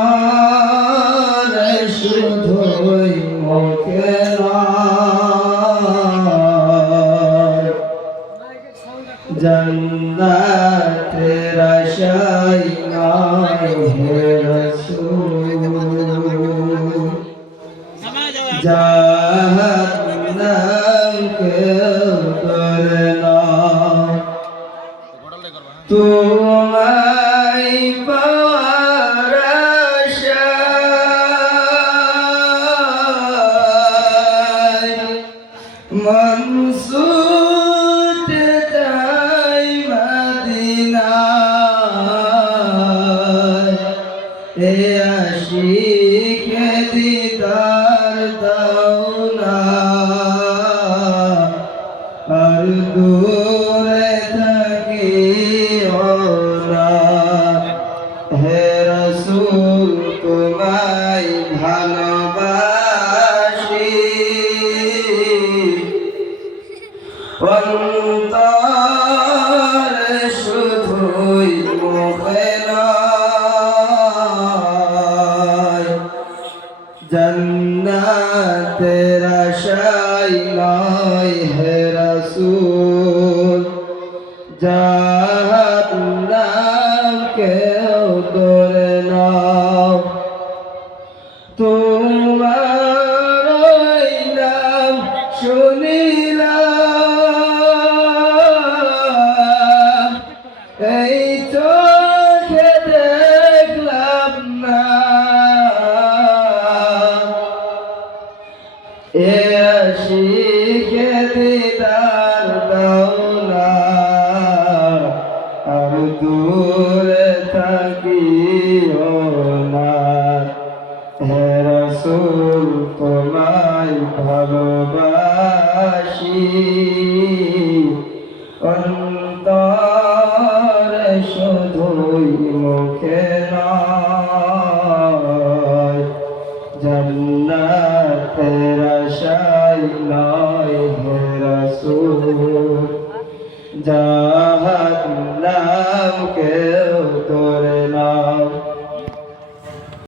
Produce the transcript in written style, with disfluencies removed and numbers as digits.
অন্তরে শুধুই মুখে নয়, জান্নাতের আশায় নয় হে রাসূল, জাহান্নাম কেউ করে না। তোমায় পাওয়ার আশায় মন ছুটে যায় মদিনায়, এ আশিকে দিদার দাও না, আর দূরে থাকিও না। হে রাসূল তোমায় ভালোবাসি, অন্তরে শুধুই মুখে নয়, জান্নাতের আশায় নয় হে রাসূল, জাহান্নাম কেউ করে না। তোমার ওই নাম শুনিলাম, এই চোখে দেখলাম না, এ আশিকে দিদার দাও না, আর দূরে থাকিও না। হে রাসূল তোমায় ভালোবাসি, অন্তরে শুধুই মুখে নয়, জান্নাতের আশায় নয় হে রাসূল, জাহান্নাম কে